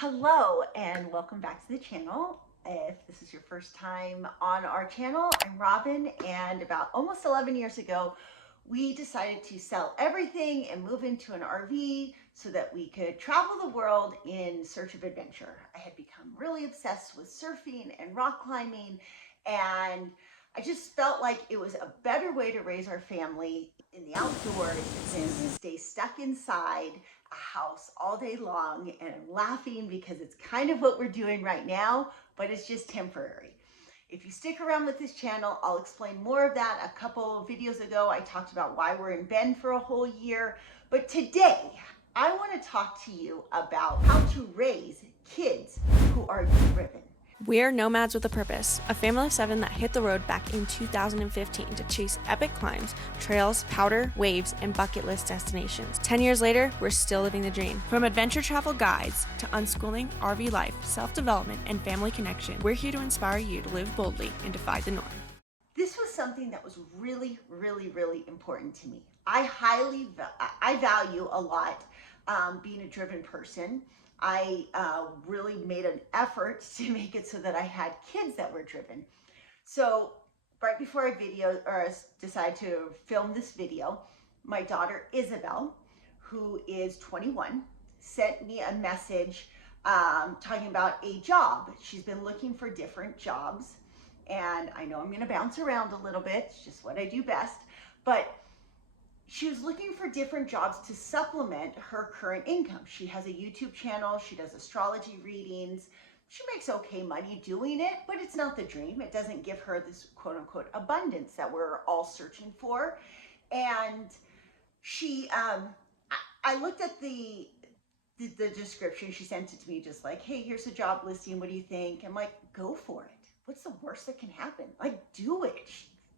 Hello and welcome back to the channel. If this is your first time on our channel, I'm Robin, and about almost 11 years ago, we decided to sell everything and move into an RV so that we could travel the world in search of adventure. I had become really obsessed with surfing and rock climbing, and I just felt like it was a better way to raise our family in the outdoors than to stay stuck inside a house all day long. And I'm laughing because it's kind of what we're doing right now, but it's just temporary. If you stick around with this channel, I'll explain more of that. A couple of videos ago, I talked about why we're in Bend for a whole year. But today, I want to talk to you about how to raise kids who are driven. We're nomads with a purpose, a family of 7 that hit the road back in 2015 to chase epic climbs, trails, powder, waves, and bucket list destinations. 10 years later, we're still living the dream. From adventure travel guides to unschooling, RV life, self-development, and family connection, we're here to inspire you to live boldly and defy the norm. This was something that was really, really, really important to me. I value a lot being a driven person. I really made an effort to make it so that I had kids that were driven. So right before I decided to film this video, my daughter Isabel, who is 21, sent me a message talking about a job. She's been looking for different jobs, and I know I'm going to bounce around a little bit. It's just what I do best, but she was looking for different jobs to supplement her current income. She has a YouTube channel. She does astrology readings. She makes okay money doing it, but it's not the dream. It doesn't give her this quote unquote abundance that we're all searching for. And she, I looked at the description. She sent it to me just like, hey, here's a job listing. What do you think? I'm like, go for it. What's the worst that can happen? Like, do it.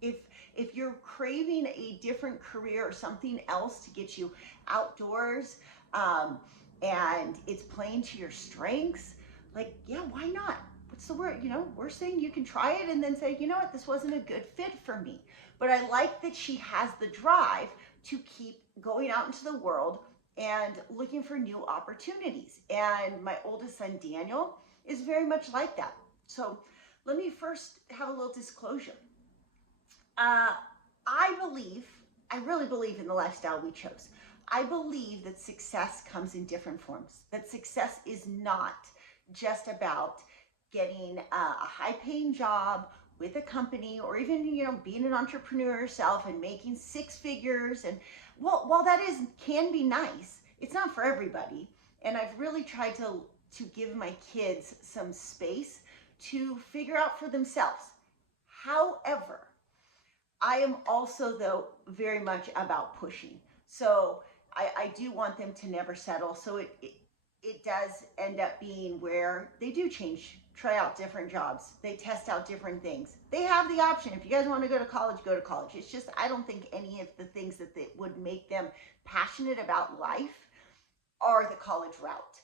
If you're craving a different career or something else to get you outdoors, and it's playing to your strengths, like, yeah, why not? What's the word? We're saying you can try it and then say, you know what, this wasn't a good fit for me. But I like that she has the drive to keep going out into the world and looking for new opportunities. And my oldest son, Daniel, is very much like that. So let me first have a little disclosure. I really believe in the lifestyle we chose. I believe that success comes in different forms, that success is not just about getting a high-paying job with a company, or even, being an entrepreneur yourself and making 6 figures. And while that can be nice, it's not for everybody. And I've really tried to give my kids some space to figure out for themselves. However, I am also, though, very much about pushing. So I do want them to never settle. So it does end up being where they do try out different jobs. They test out different things. They have the option. If you guys want to go to college, go to college. It's just, I don't think any of the things that would make them passionate about life are the college route.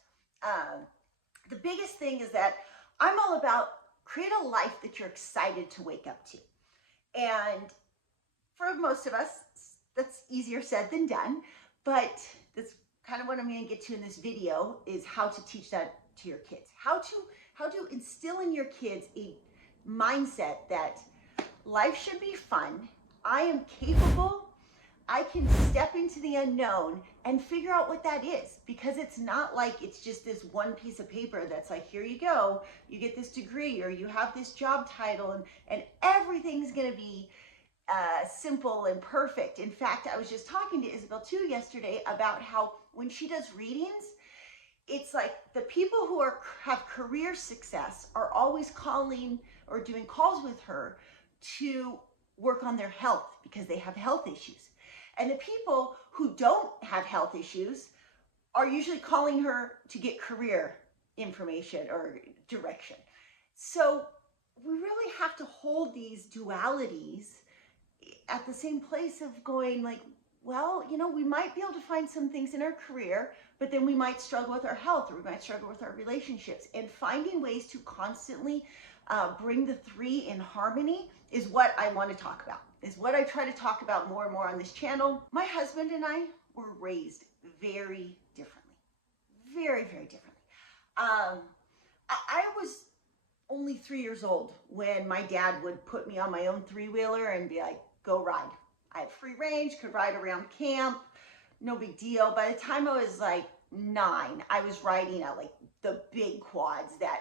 The biggest thing is that I'm all about create a life that you're excited to wake up to. And for most of us, that's easier said than done, but that's kind of what I'm going to get to in this video, is how to teach that to your kids. How to instill in your kids a mindset that life should be fun. I am capable. I can step into the unknown and figure out what that is, because it's not like it's just this one piece of paper that's like, here you go, you get this degree, or you have this job title, and everything's going to be simple and perfect. In fact, I was just talking to Isabel too yesterday about how when she does readings, it's like the people who have career success are always calling or doing calls with her to work on their health because they have health issues. And the people who don't have health issues are usually calling her to get career information or direction. So we really have to hold these dualities at the same place of going like, well, we might be able to find some things in our career, but then we might struggle with our health, or we might struggle with our relationships. And finding ways to constantly bring the 3 in harmony is what I want to talk about, is what I try to talk about more and more on this channel. My husband and I were raised very differently, very, very differently. Um, I was only 3 years old when my dad would put me on my own three-wheeler and be like, go ride. I had free range, could ride around camp, no big deal. By the time I was like 9, I was riding at like the big quads that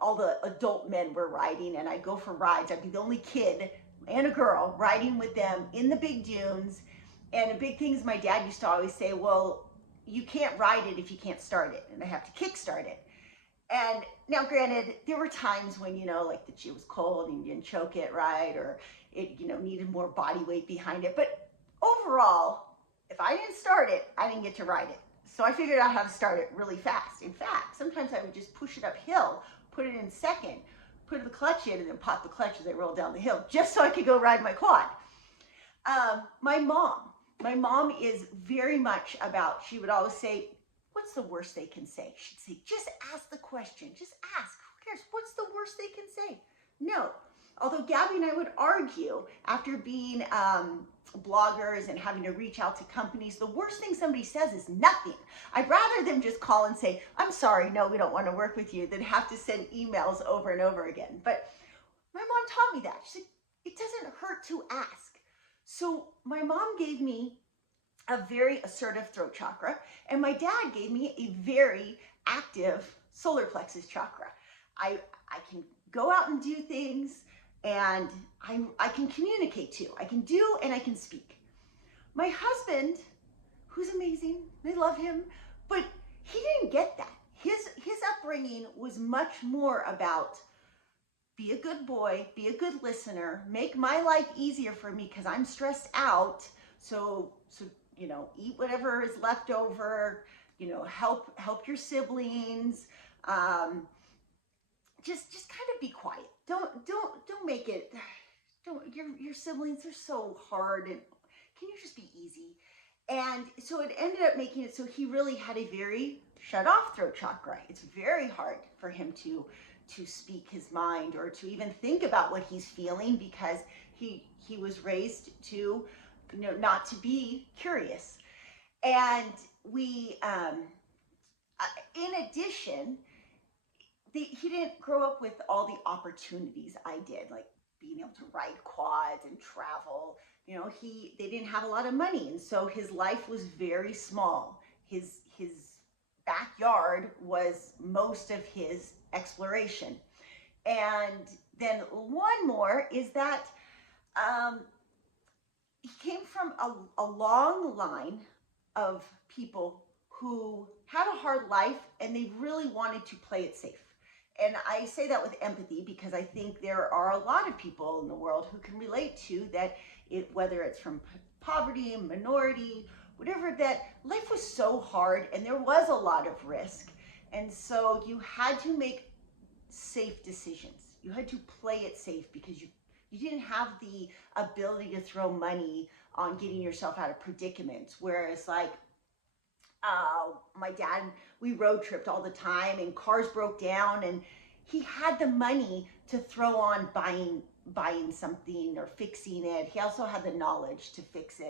all the adult men were riding, and I'd go for rides. I'd be the only kid and a girl riding with them in the big dunes. And the big things my dad used to always say, well, you can't ride it if you can't start it, and I have to kick start it. And now, granted, there were times when, like the G was cold and you didn't choke it right, or it, needed more body weight behind it. But overall, if I didn't start it, I didn't get to ride it. So I figured out how to start it really fast. In fact, sometimes I would just push it uphill, put it in second, put the clutch in, and then pop the clutch as I rolled down the hill, just so I could go ride my quad. My mom is very much about, she would always say, what's the worst they can say? She'd say, just ask the question. Just ask. Who cares? What's the worst they can say? No. Although Gabby and I would argue after being bloggers and having to reach out to companies, the worst thing somebody says is nothing. I'd rather them just call and say, I'm sorry, no, we don't want to work with you, than have to send emails over and over again. But my mom taught me that. She said, it doesn't hurt to ask. So my mom gave me a very assertive throat chakra, and my dad gave me a very active solar plexus chakra. I can go out and do things, and I can communicate too. I can do and I can speak. My husband, who's amazing, I love him, but he didn't get that. His upbringing was much more about be a good boy, be a good listener, make my life easier for me because I'm stressed out. So eat whatever is left over, help your siblings. Just kind of be quiet. Don't make it. Don't your siblings are so hard, and can you just be easy? And so it ended up making it so he really had a very shut off throat chakra. It's very hard for him to speak his mind or to even think about what he's feeling, because he was raised to not to be curious. And we in addition, he didn't grow up with all the opportunities I did, like being able to ride quads and travel. They didn't have a lot of money, and so his life was very small. His backyard was most of his exploration. And then one more is that he came from a long line of people who had a hard life and they really wanted to play it safe. And I say that with empathy because I think there are a lot of people in the world who can relate to that, whether it's from poverty, minority, whatever, that life was so hard and there was a lot of risk. And so you had to make safe decisions. You had to play it safe because you didn't have the ability to throw money on getting yourself out of predicaments. Whereas like my dad, we road tripped all the time and cars broke down, and he had the money to throw on buying something or fixing it. He also had the knowledge to fix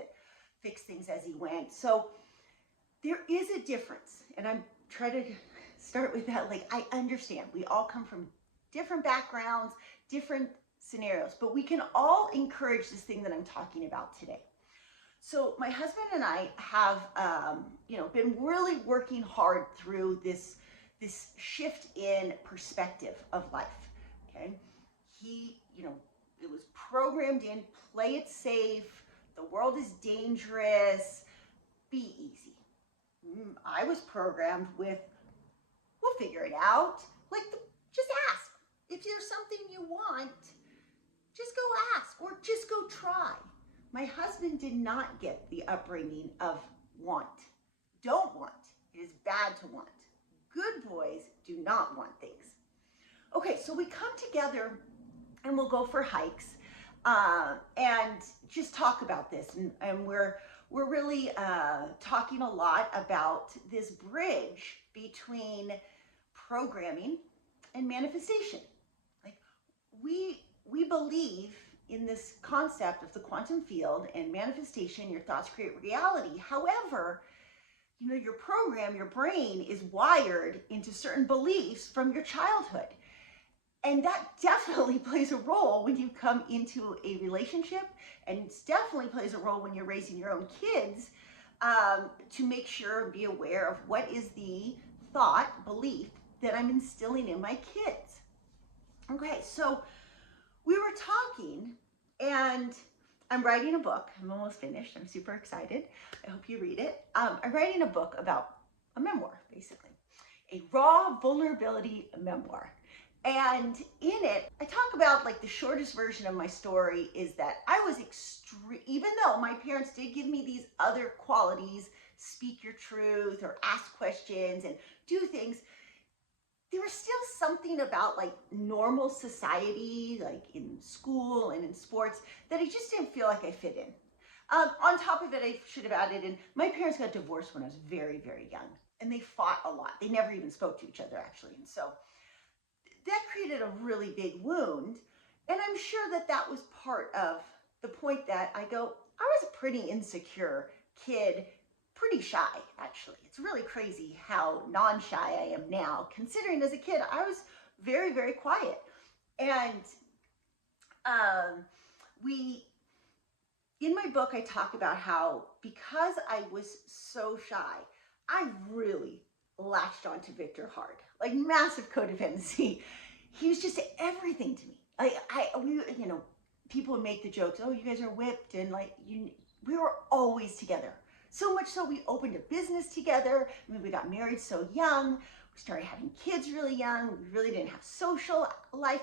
things as he went. So there is a difference, and I'm trying to start with that. Like, I understand we all come from different backgrounds, different scenarios, but we can all encourage this thing that I'm talking about today. So my husband and I have, been really working hard through this shift in perspective of life. Okay, it was programmed in, play it safe. The world is dangerous. Be easy. I was programmed with, we'll figure it out. Just ask. If there's something you want, just go ask or just go try. My husband did not get the upbringing of want. Don't want. It is bad to want. Good boys do not want things. Okay, so we come together and we'll go for hikes and just talk about this. And we're really talking a lot about this bridge between programming and manifestation. Like we believe in this concept of the quantum field and manifestation. Your thoughts create reality. However, your program, your brain is wired into certain beliefs from your childhood. And that definitely plays a role when you come into a relationship, and it definitely plays a role when you're raising your own kids, to make sure and be aware of what is the thought, belief that I'm instilling in my kids. Okay, so we were talking, and I'm writing a book. I'm almost finished. I'm super excited. I hope you read it. I'm writing a book about a memoir, basically, a raw vulnerability memoir. And in it, I talk about, like, the shortest version of my story is that I was extreme, even though my parents did give me these other qualities, speak your truth or ask questions and do things, there was still something about, like, normal society, like in school and in sports, that I just didn't feel like I fit in. On top of it, I should have added in, my parents got divorced when I was very, very young, and they fought a lot. They never even spoke to each other, actually. And so that created a really big wound. And I'm sure that that was part of the point that I go, I was a pretty insecure kid, pretty shy, actually. It's really crazy how non-shy I am now, considering as a kid, I was very, very quiet. And in my book, I talk about how, because I was so shy, I really latched onto Victor hard, like massive codependency. He was just everything to me. People would make the jokes, oh, you guys are whipped, and we were always together. So much so we opened a business together. I mean, we got married so young. We started having kids really young. We really didn't have social life.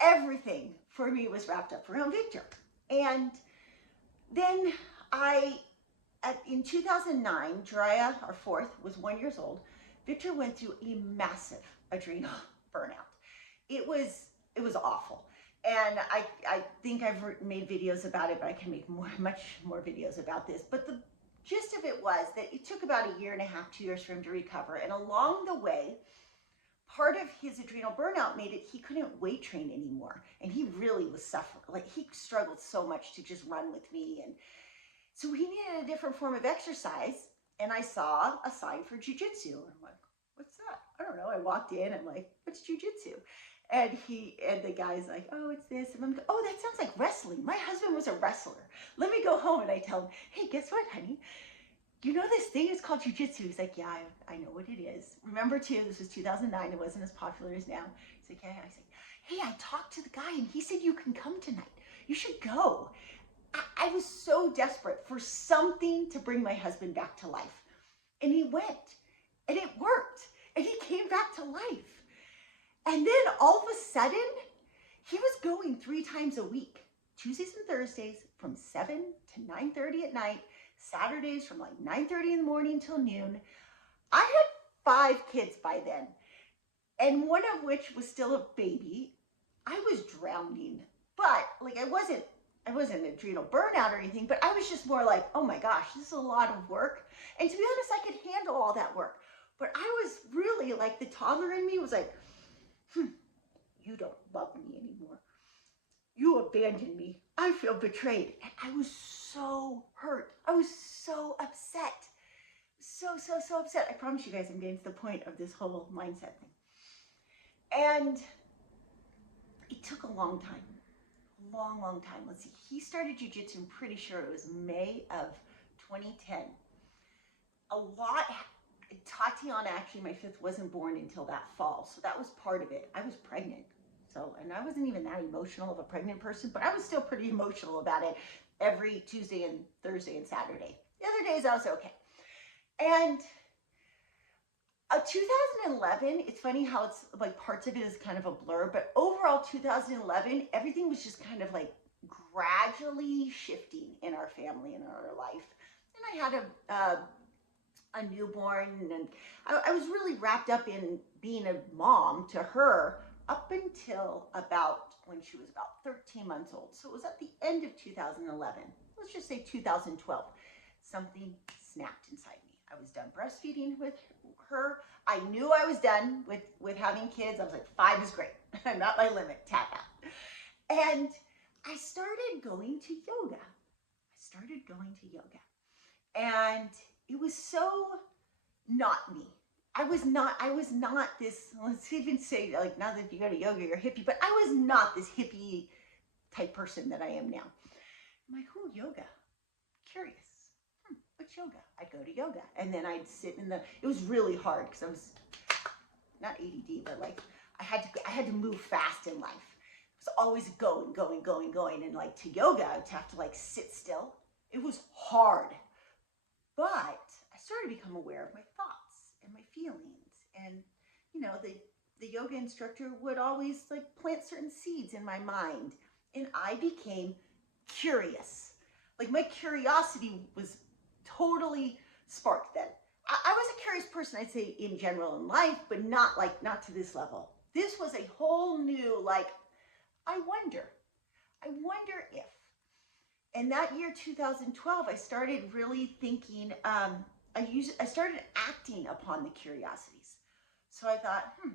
Everything for me was wrapped up around Victor. And then in 2009, Jiraiya, our fourth, was 1 year old. Victor went through a massive adrenal burnout. It was awful. And I think I've made videos about it, but I can make much more videos about this. But the gist of it was that it took about 1.5 years, 2 years for him to recover. And along the way, part of his adrenal burnout made it he couldn't weight train anymore. And he really was suffering. Like, he struggled so much to just run with me. And so he needed a different form of exercise. And I saw a sign for jujitsu. And I'm like, what's that? I don't know. I walked in. I'm like, what's jujitsu? And the guy's like, oh, it's this. And I'm like, oh, that sounds like wrestling. My husband was a wrestler. Let me go home. And I tell him, hey, guess what, honey? You know this thing is called jujitsu? He's like, yeah, I know what it is. Remember, too, this was 2009. It wasn't as popular as now. He's like, yeah. I said, hey, I talked to the guy, and he said you can come tonight. You should go. I was so desperate for something to bring my husband back to life. And he went. And it worked. And he came back to life. And then all of a sudden, he was going 3 times a week, Tuesdays and Thursdays from 7 to 9:30 at night, Saturdays from like 9:30 in the morning till noon. I had 5 kids by then, and one of which was still a baby. I was drowning, but like I wasn't adrenal burnout or anything, but I was just more like, oh my gosh, this is a lot of work. And to be honest, I could handle all that work. But I was really like, the toddler in me was like, you don't love me anymore. You abandoned me. I feel betrayed. And I was so hurt. I was so upset. So upset. I promise you guys I'm getting to the point of this whole mindset thing. And it took a long time. Long time. Let's see. He started jiu-jitsu, I'm pretty sure it was May of 2010. Tatiana, actually, my 5th, wasn't born until that fall. So that was part of it. I was pregnant. And I wasn't even that emotional of a pregnant person, but I was still pretty emotional about it every Tuesday and Thursday and Saturday. The other days I was okay. And 2011, it's funny how it's like parts of it is kind of a blur, but overall 2011, everything was just kind of like gradually shifting in our family and our life. And I had a newborn, and I was really wrapped up in being a mom to her up until about when she was about 13 months old. So it was at the end of 2011. Let's just say 2012. Something snapped inside me. I was done breastfeeding with her. I knew I was done with having kids. I was like, 5 is great. I'm not my limit. Tap out. And I started going to yoga. And it was so not me. I was not this, let's even say, like, now that you go to yoga, you're hippie, but I was not this hippie type person that I am now. I'm like, oh, yoga. Curious. What's yoga? I'd go to yoga. And then I'd sit it was really hard because I was not ADD, but like I had to move fast in life. It was always going. And like to yoga, I'd have to like sit still. It was hard. But I started to become aware of my thoughts and my feelings. And, the yoga instructor would always like plant certain seeds in my mind. And I became curious. Like my curiosity was totally sparked then. I was a curious person, I'd say, in general in life, but not to this level. This was a whole new, like, I wonder if. And that year, 2012, I started really thinking, I started acting upon the curiosities. So I thought, I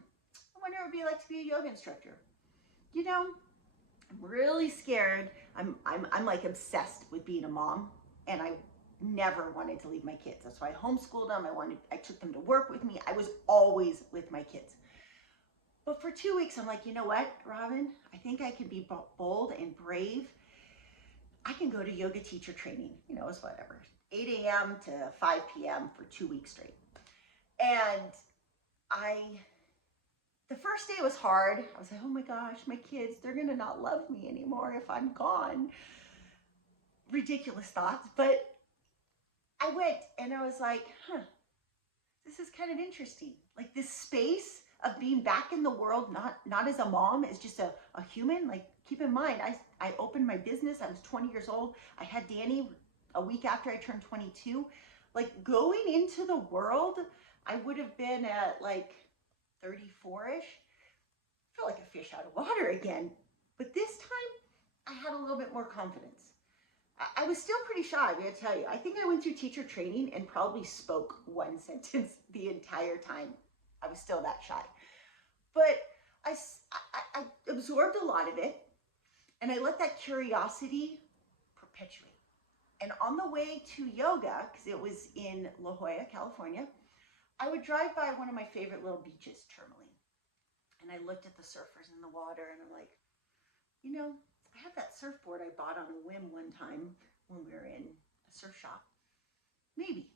wonder what it would be like to be a yoga instructor. I'm really scared. I'm like obsessed with being a mom, and I never wanted to leave my kids. That's why I homeschooled them. I took them to work with me. I was always with my kids. But for 2 weeks, I'm like, you know what, Robin? I think I can be bold and brave. I can go to yoga teacher training. It's whatever, 8 a.m. to 5 p.m. for 2 weeks straight. And the first day was hard. I was like, oh my gosh, my kids, they're going to not love me anymore if I'm gone. Ridiculous thoughts. But I went and I was like, this is kind of interesting. Like this space of being back in the world, not as a mom, as just a human. Like, keep in mind, I opened my business. I was 20 years old. I had Danny a week after I turned 22. Like going into the world, I would have been at like 34-ish. I felt like a fish out of water again. But this time I had a little bit more confidence. I was still pretty shy, I'm going to tell you. I think I went through teacher training and probably spoke one sentence the entire time. I was still that shy. But I absorbed a lot of it, and I let that curiosity perpetuate. And on the way to yoga, because it was in La Jolla, California, I would drive by one of my favorite little beaches, Tourmaline. And I looked at the surfers in the water, and I'm like, I have that surfboard I bought on a whim one time when we were in a surf shop. Maybe.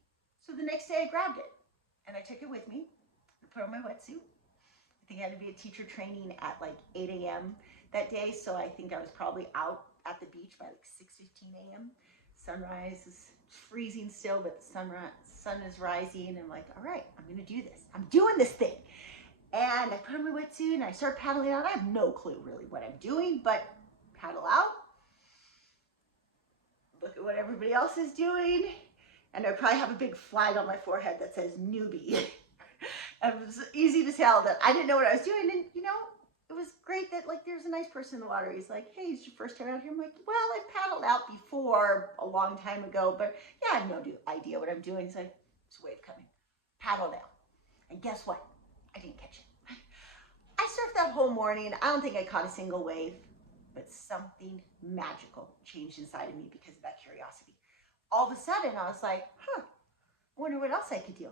So the next day I grabbed it and I took it with me. I put on my wetsuit. I think I had to be a teacher training at like 8 a.m. that day. So I think I was probably out at the beach by like 6:15 a.m. Sunrise is freezing still, but the sun is rising. And I'm like, all right, I'm going to do this. I'm doing this thing. And I put on my wetsuit and I start paddling out. I have no clue really what I'm doing, but paddle out, look at what everybody else is doing, and I probably have a big flag on my forehead that says newbie. It was easy to tell that I didn't know what I was doing, and it was great that like there's a nice person in the water. He's like, hey, it's your first time out here? I'm like, well, I've paddled out before a long time ago, but yeah, I have no idea what I'm doing. He's like, it's a wave coming. Paddle down. And guess what? I didn't catch it. I surfed that whole morning. I don't think I caught a single wave. But something magical changed inside of me because of that curiosity. All of a sudden, I was like, I wonder what else I could do.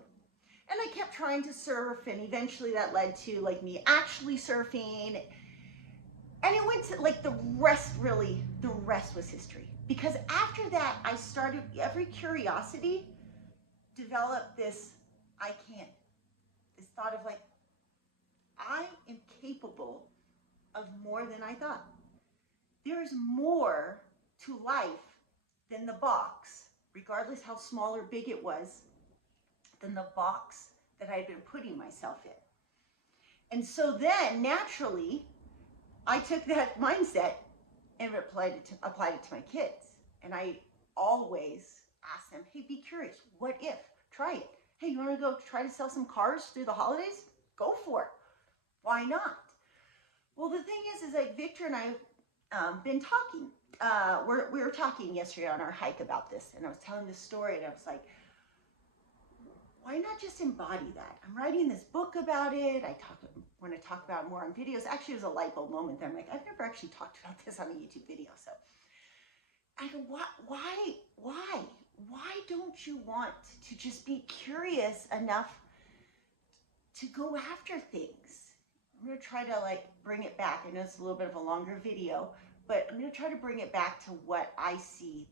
And I kept trying to surf, and eventually that led to like me actually surfing. And it went to like the rest was history. Because after that, I started, every curiosity developed this this thought of like, I am capable of more than I thought. There's more to life than the box, regardless how small or big it was, than the box that I had been putting myself in. And so then, naturally, I took that mindset and applied it to my kids. And I always ask them, hey, be curious. What if? Try it. Hey, you want to go try to sell some cars through the holidays? Go for it. Why not? Well, the thing is like Victor and I been talking. We were talking yesterday on our hike about this, and I was telling this story, and I was like, why not just embody that? I'm writing this book about it. Want to talk about it more on videos. Actually, it was a light bulb moment there. I'm like, I've never actually talked about this on a YouTube video. So I go, why? why don't you want to just be curious enough to go after things? I'm going to try to like bring it back. I know it's a little bit of a longer video, but I'm going to try to bring it back to what I see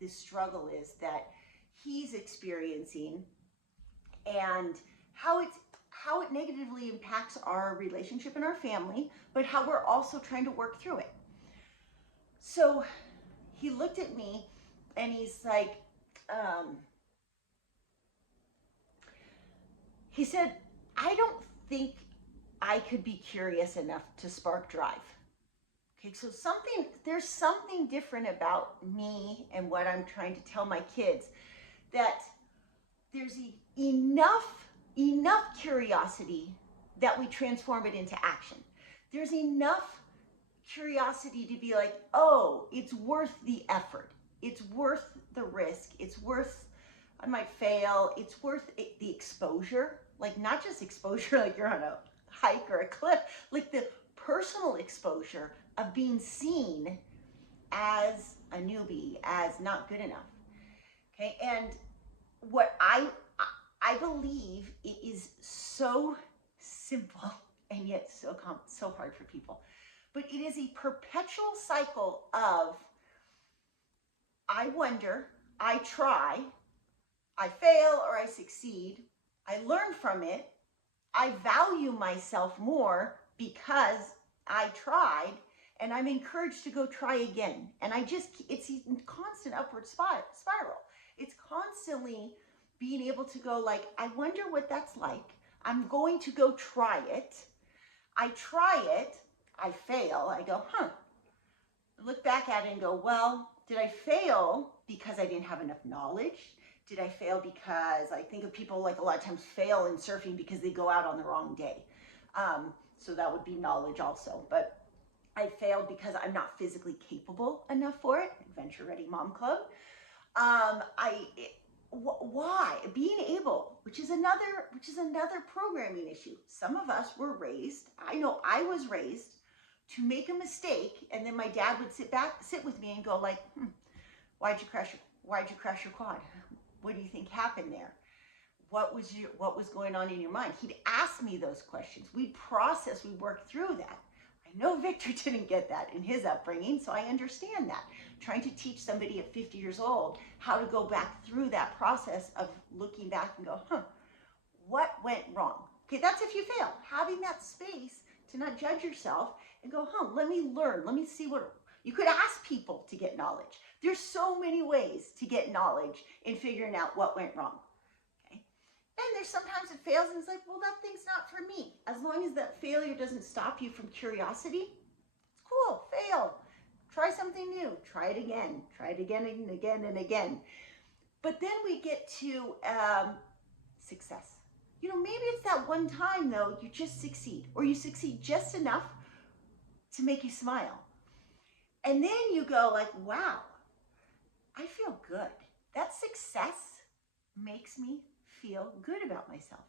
the struggle is that he's experiencing and how it negatively impacts our relationship and our family, but how we're also trying to work through it. So he looked at me and he's like, he said, I don't think I could be curious enough to spark drive. Okay, so there's something different about me and what I'm trying to tell my kids, that there's enough curiosity that we transform it into action. There's enough curiosity to be like, oh, it's worth the effort. It's worth the risk. It's worth, I might fail. It's worth the exposure. Like not just exposure like you're on a hike or a cliff, like the personal exposure of being seen as a newbie, as not good enough. Okay, and what I believe it is so simple and yet so hard for people. But it is a perpetual cycle of I wonder, I try, I fail or I succeed, I learn from it, I value myself more because I tried, and I'm encouraged to go try again. And it's a constant upward spiral. It's constantly being able to go like, I wonder what that's like. I'm going to go try it. I try it, I fail, I go, I look back at it and go, well, did I fail because I didn't have enough knowledge? Did I fail because I think of people like a lot of times fail in surfing because they go out on the wrong day. So that would be knowledge also. But I failed because I'm not physically capable enough for it. Adventure Ready Mom Club. Why? Being able, which is another programming issue. Some of us were raised, I know I was raised to make a mistake, and then my dad would sit with me and go like, why'd you crash your quad? What do you think happened there? What was going on in your mind? He'd ask me those questions. We'd work through that. I know Victor didn't get that in his upbringing, so I understand that. Trying to teach somebody at 50 years old how to go back through that process of looking back and go, what went wrong? Okay, that's if you fail. Having that space to not judge yourself and go, let me learn. Let me see what, you could ask people to get knowledge. There's so many ways to get knowledge in figuring out what went wrong. Okay, and there's sometimes it fails and it's like, well, that thing's not for me. As long as that failure doesn't stop you from curiosity, it's cool, fail. Try something new, try it again and again and again. But then we get to success. Maybe it's that one time though, you just succeed, or you succeed just enough to make you smile. And then you go like, wow, I feel good. That success makes me feel good about myself.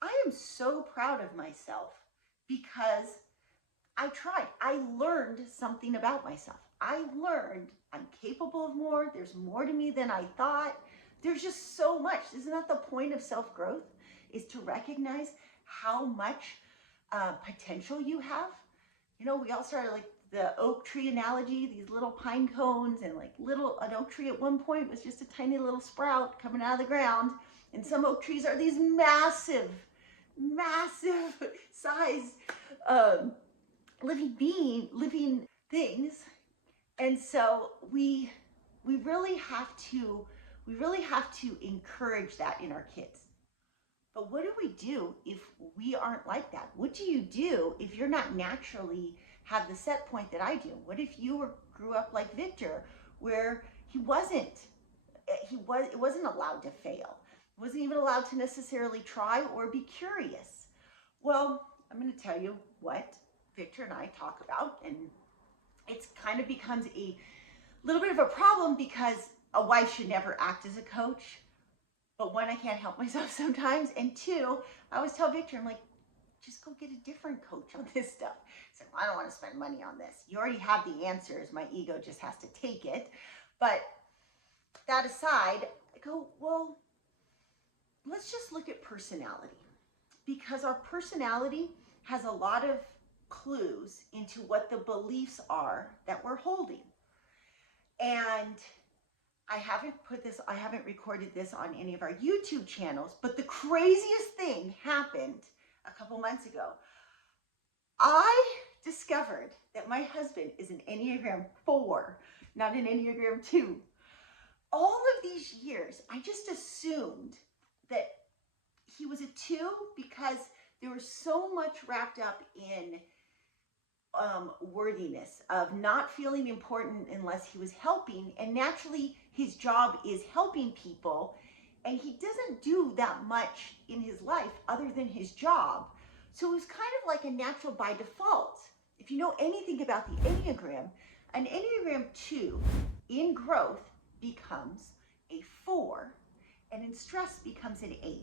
I am so proud of myself because I tried. I learned something about myself. I learned I'm capable of more. There's more to me than I thought. There's just so much. Isn't that the point of self-growth? Is to recognize how much potential you have. We all started like the oak tree analogy, these little pine cones, and like an oak tree at one point was just a tiny little sprout coming out of the ground. And some oak trees are these massive size living things. And so we really have to encourage that in our kids. But what do we do if we aren't like that? What do you do if you're not naturally have the set point that I do? What if you grew up like Victor, where it wasn't allowed to fail? It wasn't even allowed to necessarily try or be curious. Well, I'm going to tell you what Victor and I talk about, and it's kind of becomes a little bit of a problem because a wife should never act as a coach. But one, I can't help myself sometimes. And two, I always tell Victor, I'm like, just go get a different coach on this stuff. He's like, well, I don't want to spend money on this. You already have the answers. My ego just has to take it. But that aside, I go, well, let's just look at personality, because our personality has a lot of clues into what the beliefs are that we're holding. And I haven't recorded this on any of our YouTube channels, but the craziest thing happened a couple months ago. I discovered that my husband is an Enneagram 4, not an Enneagram 2. All of these years, I just assumed that he was a 2 because there was so much wrapped up in worthiness of not feeling important unless he was helping. And naturally, his job is helping people. And he doesn't do that much in his life other than his job. So it was kind of like a natural by default. If you know anything about the Enneagram, an Enneagram 2 in growth becomes a 4, and in stress becomes an 8.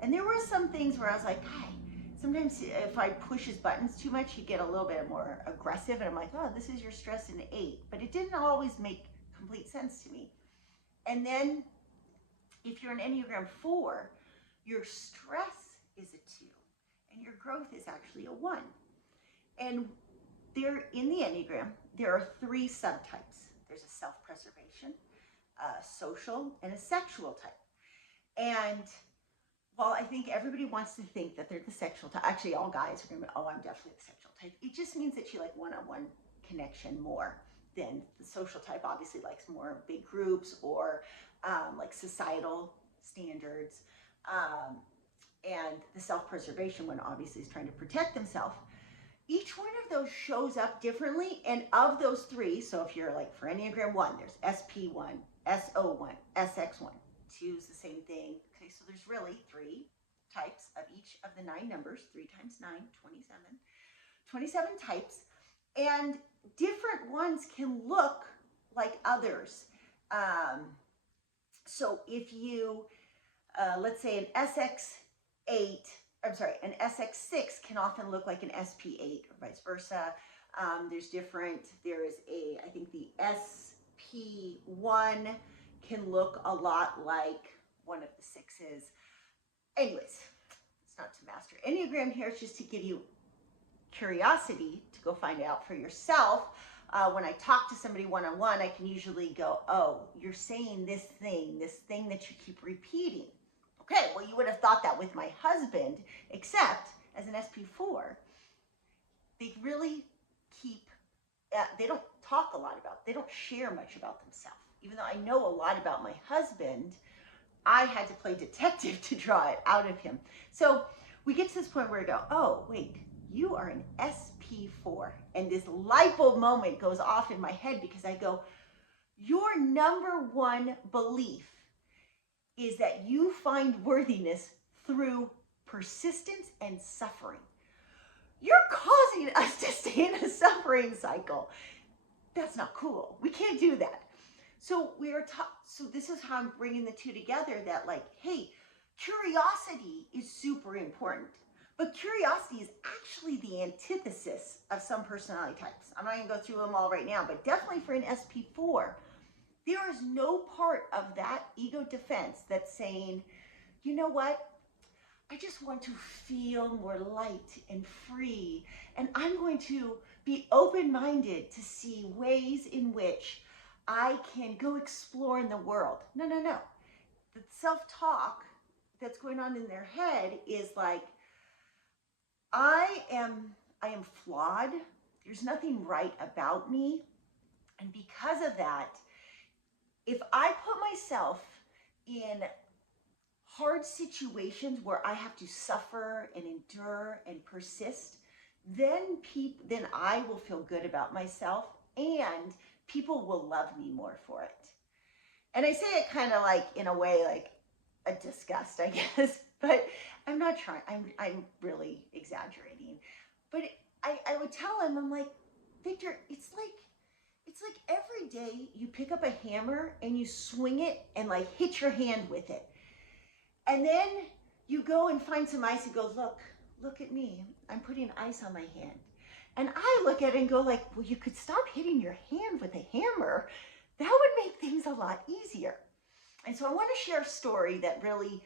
And there were some things where I was like, hey, sometimes if I push his buttons too much, he'd get a little bit more aggressive. And I'm like, oh, this is your stress in 8. But it didn't always make complete sense to me. And then if you're an Enneagram 4, your stress is a 2. And your growth is actually a 1. And there, in the Enneagram, there are 3 subtypes. There's a self-preservation, a social, and a sexual type. And while I think everybody wants to think that they're the sexual type, actually all guys are going to be, oh, I'm definitely the sexual type. It just means that you like one-on-one connection more than the social type. Obviously likes more big groups or like societal standards. And the self-preservation one obviously is trying to protect themselves. Each one of those shows up differently, and of those 3, so if you're like for Enneagram 1, there's SP1, SO1, SX1. 2 is the same thing. Okay, so there's really 3 types of each of the 9 numbers. 3 times 9, 27. 27 types, and different ones can look like others. So if you, let's say an an SX6 can often look like an SP8 or vice versa. There is I think the SP1 can look a lot like one of the 6s. Anyways, it's not to master Enneagram here, it's just to give you curiosity to go find out for yourself. When I talk to somebody one-on-one, I can usually go, oh, you're saying this thing that you keep repeating. Okay, well, you would have thought that with my husband, except as an SP4, they really they don't talk a lot they don't share much about themselves. Even though I know a lot about my husband, I had to play detective to draw it out of him. So we get to this point where we go, oh, wait, you are an SP4. And this light bulb moment goes off in my head because I go, your number one belief is that you find worthiness through persistence and suffering. You're causing us to stay in a suffering cycle. That's not cool. We can't do that. So so this is how I'm bringing the 2 together, that like, hey, curiosity is super important. But curiosity is actually the antithesis of some personality types. I'm not going to go through them all right now, but definitely for an SP4, there is no part of that ego defense that's saying, you know what? I just want to feel more light and free. And I'm going to be open-minded to see ways in which I can go explore in the world. No. The self-talk that's going on in their head is like, I am flawed. There's nothing right about me. And because of that, if I put myself in hard situations where I have to suffer and endure and persist, then I will feel good about myself and people will love me more for it. And I say it kind of like in a way like a disgust, I guess, but I'm not trying, I'm really exaggerating. But I would tell him, I'm like, Victor, it's like every day you pick up a hammer and you swing it and like hit your hand with it. And then you go and find some ice and go, look at me. I'm putting ice on my hand. And I look at it and go like, well, you could stop hitting your hand with a hammer. That would make things a lot easier. And so I want to share a story that really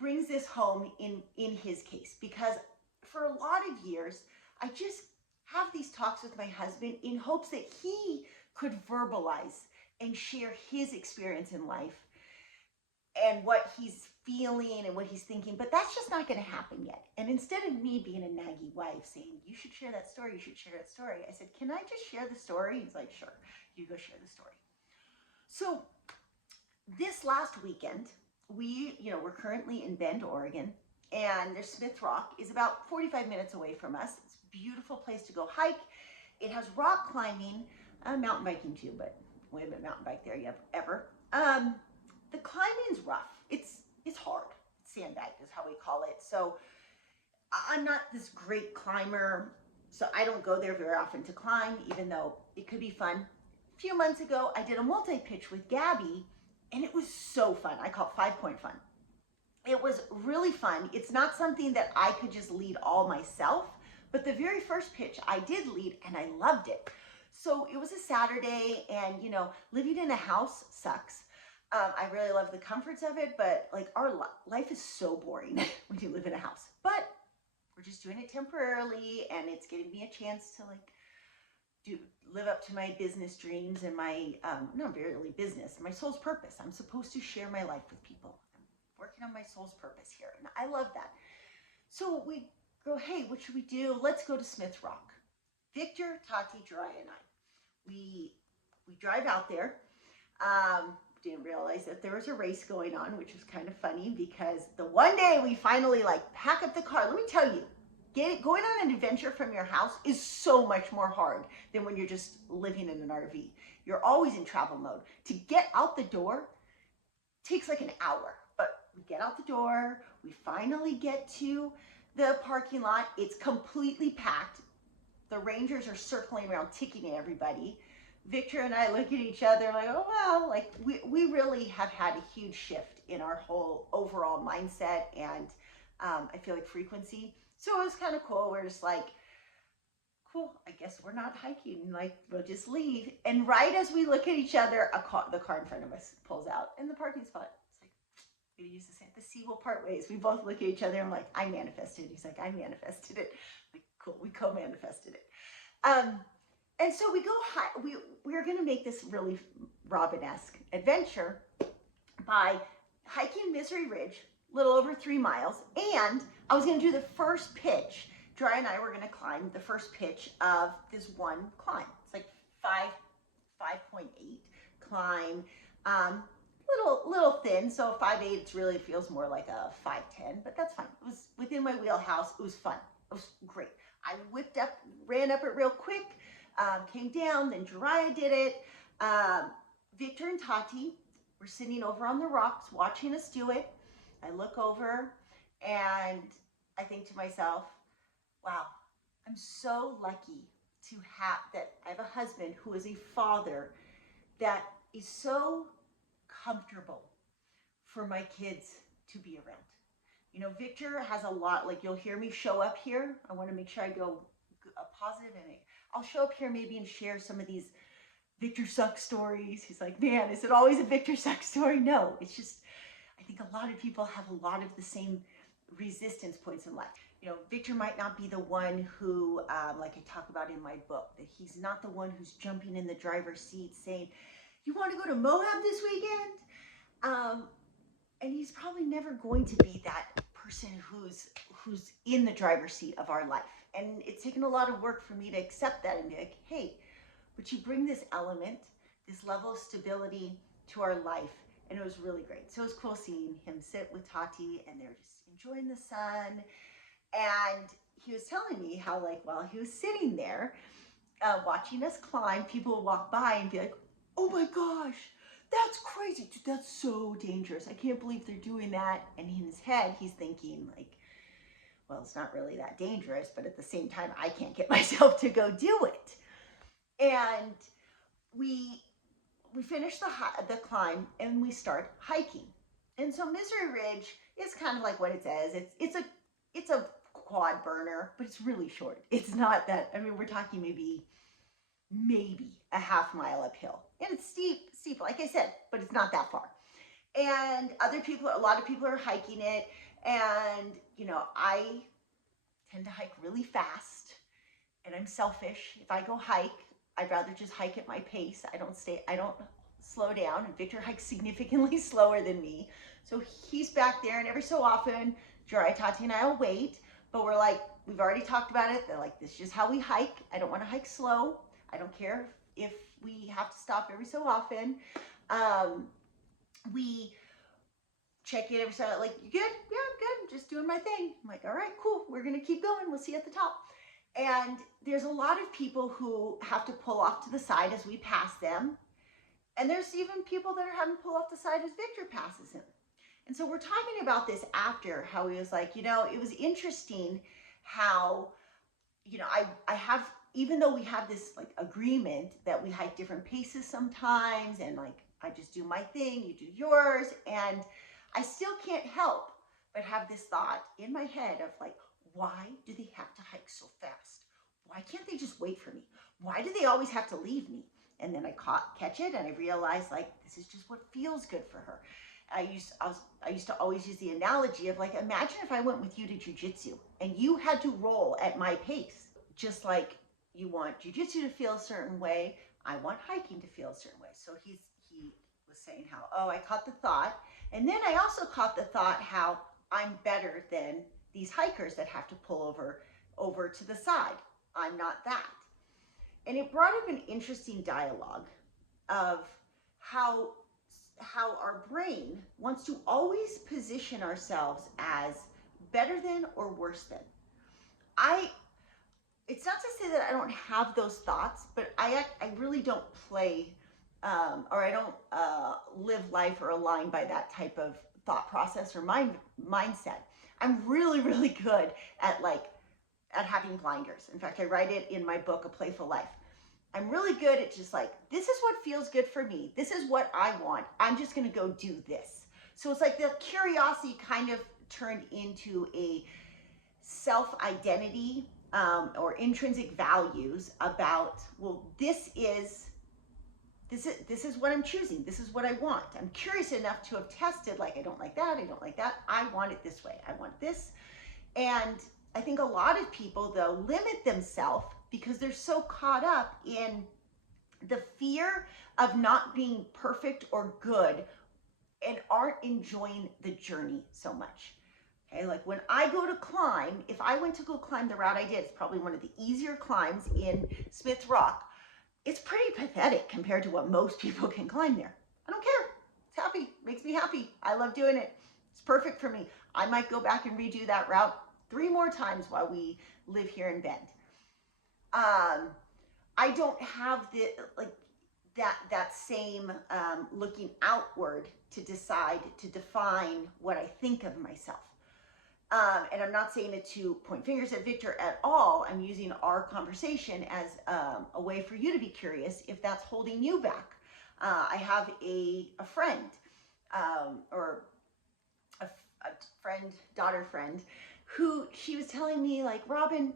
brings this home in his case, because for a lot of years, I just have these talks with my husband in hopes that he could verbalize and share his experience in life and what he's feeling and what he's thinking, but that's just not going to happen yet. And instead of me being a naggy wife saying, you should share that story, you should share that story, I said, can I just share the story? He's like, sure, you go share the story. So this last weekend, we're currently in Bend, Oregon, and there's Smith Rock is about 45 minutes away from us. It's a beautiful place to go hike. It has rock climbing, mountain biking too, but we haven't mountain biked there yet, ever. The climbing's rough. It's hard. Sandbagged is how we call it. So I'm not this great climber, so I don't go there very often to climb, even though it could be fun. A few months ago, I did a multi-pitch with Gabby, and it was so fun. I call it 5-point fun. It was really fun. It's not something that I could just lead all myself, but the very first pitch I did lead, and I loved it. So it was a Saturday, and living in a house sucks. I really love the comforts of it, but like our life is so boring when you live in a house. But we're just doing it temporarily, and it's giving me a chance to live up to my business dreams and my not really business, my soul's purpose. I'm supposed to share my life with people. I'm working on my soul's purpose here, and I love that. So we go, hey, what should we do? Let's go to Smith Rock. Victor, Tati, Jiraiya, and I. We drive out there. Didn't realize that there was a race going on, which was kind of funny, because the one day we finally pack up the car. Let me tell you, going on an adventure from your house is so much more hard than when you're just living in an RV. You're always in travel mode. To get out the door takes like an hour, but we get out the door, we finally get to the parking lot. It's completely packed. The rangers are circling around, ticking at everybody. Victor and I look at each other like, oh, wow, we really have had a huge shift in our whole overall mindset and I feel like frequency. So it was kind of cool. We're just like, cool, I guess we're not hiking. We'll just leave. And right as we look at each other, the car in front of us pulls out in the parking spot. It's like, we use the sea will part ways. We both look at each other and I'm like, I manifested it. He's like, I manifested it. Like, cool, we co-manifested it. And so we go we're going to make this really Robin-esque adventure by hiking Misery Ridge, a little over 3 miles. And I was going to do the first pitch. Dry and I were going to climb the first pitch of this one climb. It's like 5.8 climb, little thin. So 5.8, it really feels more like a 5.10, but that's fine. It was within my wheelhouse. It was fun. It was great. I ran up it real quick. Came down, then Jiraiya did it. Victor and Tati were sitting over on the rocks watching us do it. I look over and I think to myself, wow, I'm so lucky to have that. I have a husband who is a father that is so comfortable for my kids to be around. Victor has a lot, you'll hear me show up here. I want to make sure I go positive, and I'll show up here maybe and share some of these Victor sucks stories. He's like, man, is it always a Victor sucks story? No, it's just, I think a lot of people have a lot of the same resistance points in life. Victor might not be the one who, like I talk about in my book, that he's not the one who's jumping in the driver's seat saying, you want to go to Moab this weekend? And he's probably never going to be that person who's in the driver's seat of our life. And it's taken a lot of work for me to accept that and be like, hey, but you bring this element, this level of stability to our life. And it was really great. So it was cool seeing him sit with Tati, and they're just enjoying the sun. And he was telling me how, while he was sitting there watching us climb, people would walk by and be like, oh my gosh, that's crazy. Dude, that's so dangerous. I can't believe they're doing that. And in his head, he's thinking well, it's not really that dangerous, but at the same time, I can't get myself to go do it. And we finish the climb and we start hiking. And so Misery Ridge is kind of like what it says. It's a quad burner, but it's really short. It's not that, we're talking maybe a half mile uphill. And it's steep, like I said, but it's not that far. And a lot of people are hiking it. And, I tend to hike really fast, and I'm selfish. If I go hike, I'd rather just hike at my pace. I don't slow down. And Victor hikes significantly slower than me. So he's back there, and every so often, Jory, Tati, and I will wait. But we've already talked about it. They're like, this is just how we hike. I don't want to hike slow. I don't care if we have to stop every so often. We check in every so like, you good? Yeah, I'm good. I'm just doing my thing. I'm like, all right, cool. We're gonna keep going. We'll see you at the top. And there's a lot of people who have to pull off to the side as we pass them. And there's even people that are having to pull off the side as Victor passes him. And so we're talking about this after, how he was like, it was interesting how, I have, even though we have this like agreement that we hike different paces sometimes, and like, I just do my thing, you do yours, and I still can't help but have this thought in my head of like, why do they have to hike so fast? Why can't they just wait for me? Why do they always have to leave me? And then I catch it, and I realize like, this is just what feels good for her. I used to always use the analogy of like, imagine if I went with you to jujitsu and you had to roll at my pace. Just like you want jujitsu to feel a certain way, I want hiking to feel a certain way. So he was saying how, oh, I caught the thought. And then I also caught the thought how I'm better than these hikers that have to pull over to the side. I'm not that. And it brought up an interesting dialogue of how our brain wants to always position ourselves as better than or worse than. It's not to say that I don't have those thoughts, but I really don't play, or I don't live life or align by that type of thought process or mindset. I'm really, really good at having blinders. In fact, I write it in my book, A Playful Life. I'm really good at just like, this is what feels good for me. This is what I want. I'm just going to go do this. So it's like the curiosity kind of turned into a self-identity, or intrinsic values about, well, this is what I'm choosing. This is what I want. I'm curious enough to have tested, like, I don't like that. I don't like that. I want it this way. I want this. And I think a lot of people, though, limit themselves because they're so caught up in the fear of not being perfect or good and aren't enjoying the journey so much. Okay, like when I go to climb, if I went to go climb the route I did, it's probably one of the easier climbs in Smith Rock. It's pretty pathetic compared to what most people can climb there. I don't care. It's happy. Makes me happy. I love doing it. It's perfect for me. I might go back and redo that route 3 more times while we live here in Bend. I don't have the that same looking outward to decide to define what I think of myself. And I'm not saying it to point fingers at Victor at all. I'm using our conversation as a way for you to be curious if that's holding you back. I have a friend, or a friend, daughter friend, who she was telling me like, Robin,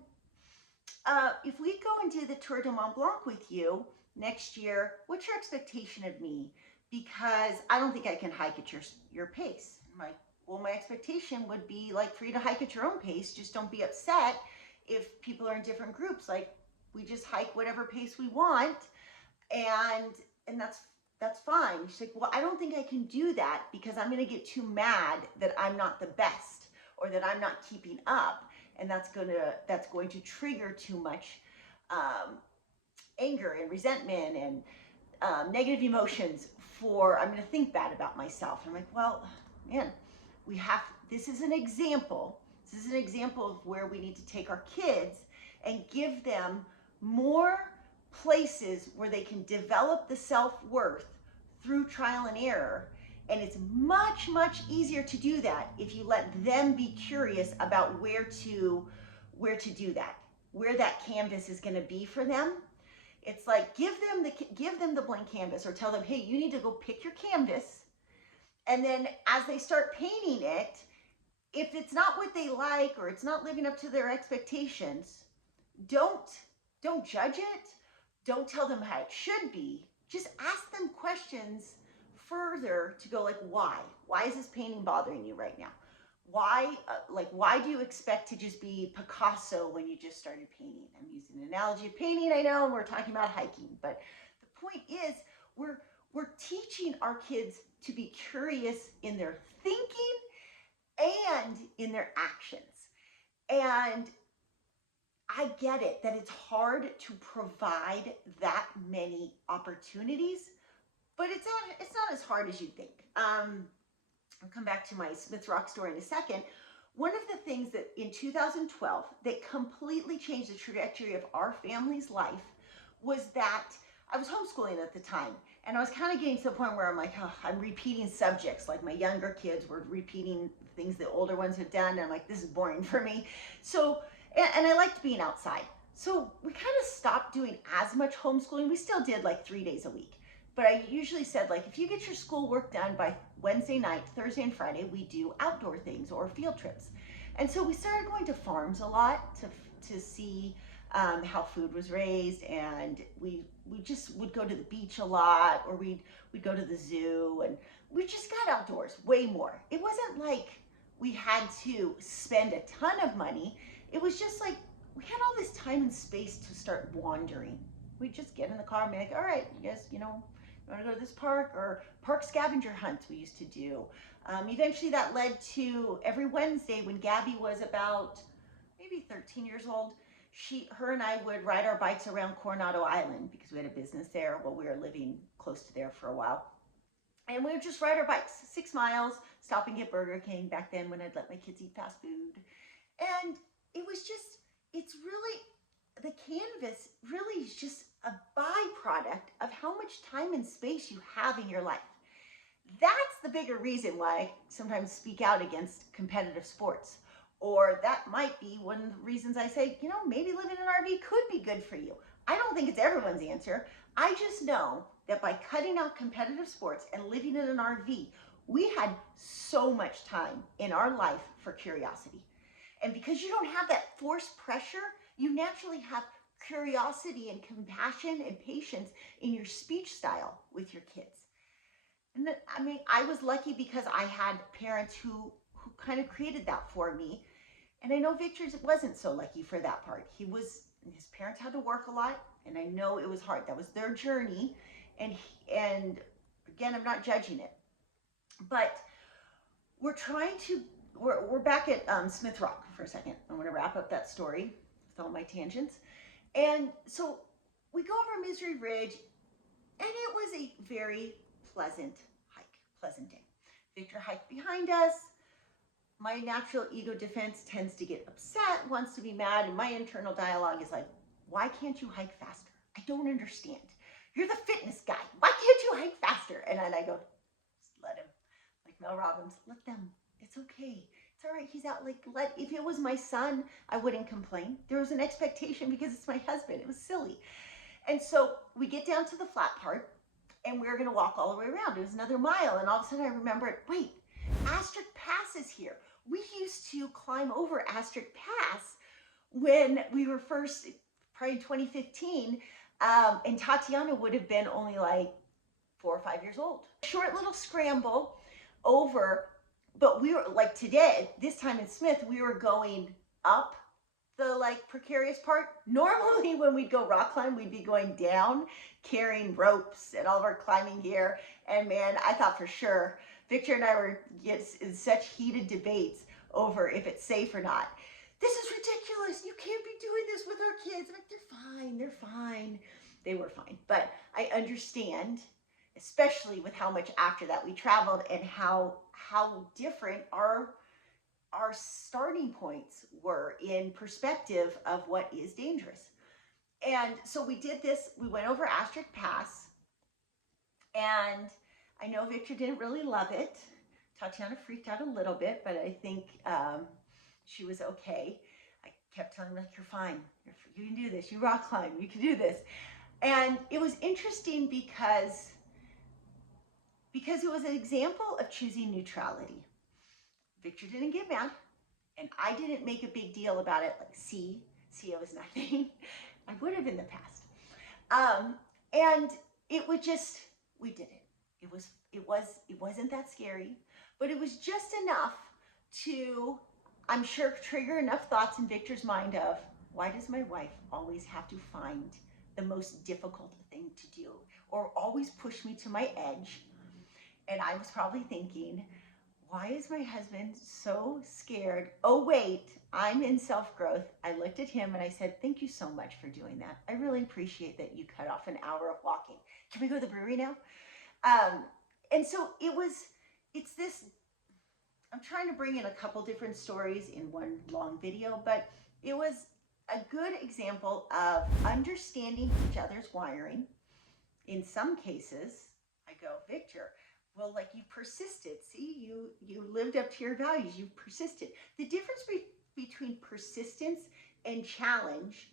if we go and do the Tour de Mont Blanc with you next year, what's your expectation of me? Because I don't think I can hike at your pace. I'm like, well, my expectation would be like for you to hike at your own pace. Just don't be upset if people are in different groups. Like, we just hike whatever pace we want, and that's fine. She's like, well, I don't think I can do that because I'm going to get too mad that I'm not the best or that I'm not keeping up, and that's going to trigger too much anger and resentment and negative emotions. I'm going to think bad about myself. And I'm like, well, man, this is an example. This is an example of where we need to take our kids and give them more places where they can develop the self-worth through trial and error. And it's much, much easier to do that if you let them be curious about where to do that, where that canvas is going to be for them. It's like, give them the blank canvas, or tell them, hey, you need to go pick your canvas. And then as they start painting it, if it's not what they like or it's not living up to their expectations, don't judge it. Don't tell them how it should be. Just ask them questions further to go like, why? Why is this painting bothering you right now? Why do you expect to just be Picasso when you just started painting? I'm using an analogy of painting, I know, and we're talking about hiking, but the point is we're teaching our kids to be curious in their thinking and in their actions. And I get it that it's hard to provide that many opportunities, but it's not as hard as you think. I'll come back to my Smith Rock story in a second. One of the things that in 2012 that completely changed the trajectory of our family's life was that I was homeschooling at the time, and I was kind of getting to the point where I'm like, oh, I'm repeating subjects. Like my younger kids were repeating things the older ones have done, and I'm like, this is boring for me. So, and I liked being outside. So we kind of stopped doing as much homeschooling. We still did like 3 days a week. But I usually said, like, if you get your schoolwork done by Wednesday night, Thursday and Friday, we do outdoor things or field trips. And so we started going to farms a lot to see how food was raised, and we just would go to the beach a lot, or we'd go to the zoo, and we just got outdoors way more. It wasn't like we had to spend a ton of money. It was just like we had all this time and space to start wandering. We'd just get in the car and be like, all right, you guys, you want to go to this park, or park scavenger hunts we used to do. Eventually that led to every Wednesday when Gabby was about maybe 13 years old, her and I would ride our bikes around Coronado Island because we had a business there while we were living close to there for a while. And we would just ride our bikes 6 miles, stop and get Burger King back then when I'd let my kids eat fast food. And it was just, it's really, the canvas really is just a byproduct of how much time and space you have in your life. That's the bigger reason why I sometimes speak out against competitive sports. Or that might be one of the reasons I say, maybe living in an RV could be good for you. I don't think it's everyone's answer. I just know that by cutting out competitive sports and living in an RV, we had so much time in our life for curiosity. And because you don't have that forced pressure, you naturally have curiosity and compassion and patience in your speech style with your kids. And I was lucky because I had parents who kind of created that for me. And I know Victor wasn't so lucky for that part. His parents had to work a lot, and I know it was hard. That was their journey. And again, I'm not judging it. But we're back at Smith Rock for a second. I'm going to wrap up that story with all my tangents. And so we go over Misery Ridge, and it was a very pleasant day. Victor hiked behind us. My natural ego defense tends to get upset, wants to be mad, and my internal dialogue is like, why can't you hike faster? I don't understand. You're the fitness guy. Why can't you hike faster? And then I go, just let him. Like Mel Robbins, let them. It's okay. It's all right. He's out. If it was my son, I wouldn't complain. There was an expectation because it's my husband. It was silly. And so we get down to the flat part, and we were going to walk all the way around. It was another mile. And all of a sudden I remembered, wait, Asterisk Pass is here. We used to climb over Asterisk Pass when we were first, probably in 2015, and Tatiana would have been only like 4 or 5 years old. Short little scramble over, but we were like today, this time in Smith, we were going up the precarious part. Normally when we'd go rock climb, we'd be going down, carrying ropes and all of our climbing gear. And man, I thought for sure, Victor and I were in such heated debates over if it's safe or not. This is ridiculous. You can't be doing this with our kids. I'm like, they're fine. They were fine. But I understand, especially with how much after that we traveled and how different our starting points were in perspective of what is dangerous. And so we did this. We went over Asterisk Pass, and I know Victor didn't really love it. Tatiana freaked out a little bit, but I think she was okay. I kept telling her, you're fine. You can do this. You rock climb. You can do this. And it was interesting because it was an example of choosing neutrality. Victor didn't get mad, and I didn't make a big deal about it. See, it was nothing. I would have in the past. And it would just, we did it. It wasn't that scary, but it was just enough to, I'm sure, trigger enough thoughts in Victor's mind of, why does my wife always have to find the most difficult thing to do or always push me to my edge? And I was probably thinking, why is my husband so scared? Oh, wait, I'm in self-growth. I looked at him and I said, thank you so much for doing that. I really appreciate that you cut off an hour of walking. Can we go to the brewery now? Um, and so it's this, I'm trying to bring in a couple different stories in one long video, but it was a good example of understanding each other's wiring. In some cases, I go, Victor, well, like, you persisted. See, you lived up to your values. You persisted. The difference between persistence and challenge,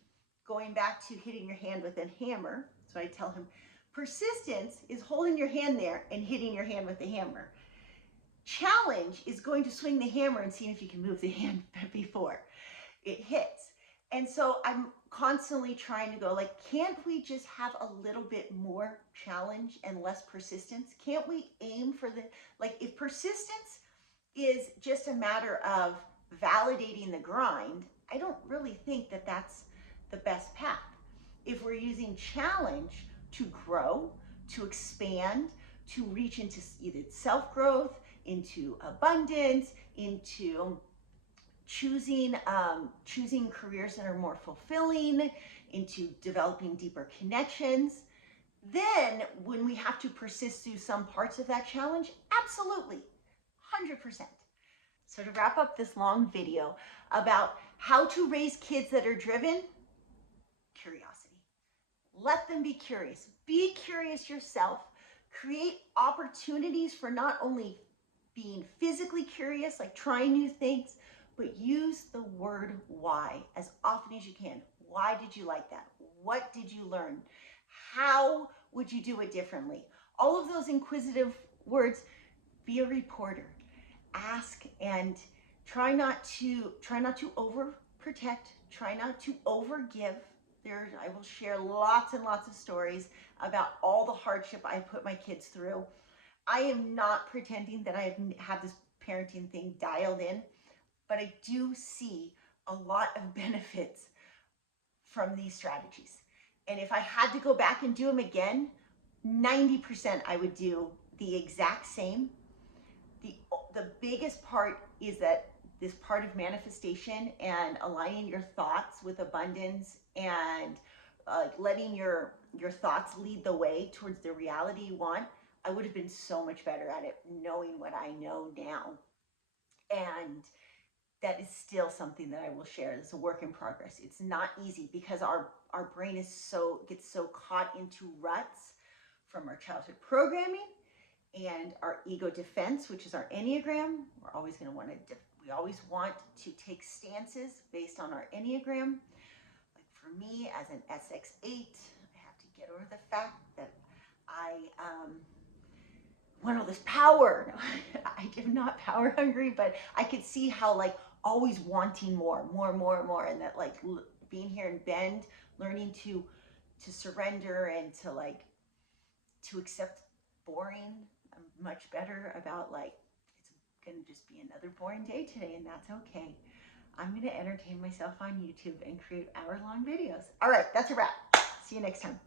going back to hitting your hand with a hammer. So I tell him, persistence is holding your hand there and hitting your hand with the hammer. Challenge is going to swing the hammer and seeing if you can move the hand before it hits. And so I'm constantly trying to go, like, can't we just have a little bit more challenge and less persistence? Can't we aim for the, like, if persistence is just a matter of validating the grind, I don't really think that that's the best path. If we're using challenge to grow, to expand, to reach into either self-growth, into abundance, into choosing careers that are more fulfilling, into developing deeper connections, then when we have to persist through some parts of that challenge, absolutely, 100%. So to wrap up this long video about how to raise kids that are driven, curiosity. Let them be curious. Be curious yourself. Create opportunities for not only being physically curious, like trying new things, but use the word why as often as you can. Why did you like that? What did you learn? How would you do it differently? All of those inquisitive words. Be a reporter. Ask and try not to overprotect. Try not to overgive. I will share lots and lots of stories about all the hardship I put my kids through. I am not pretending that I have this parenting thing dialed in, but I do see a lot of benefits from these strategies. And if I had to go back and do them again, 90% I would do the exact same. The biggest part is that this part of manifestation and aligning your thoughts with abundance and letting your thoughts lead the way towards the reality you want, I would have been so much better at it knowing what I know now. And that is still something that I will share. It's a work in progress. It's not easy because our brain gets so caught into ruts from our childhood programming and our ego defense, which is our Enneagram. We're always going to want to, we always want to take stances based on our Enneagram. Like for me, as an SX8, I have to get over the fact that I want all this power. I am not power hungry, but I could see how, like, always wanting more, and that, like, being here in Bend, learning to surrender and to accept boring. I'm much better about, like, it's gonna just be another boring day today, and that's okay. I'm gonna entertain myself on YouTube and create hour-long videos. All right, that's a wrap. See you next time.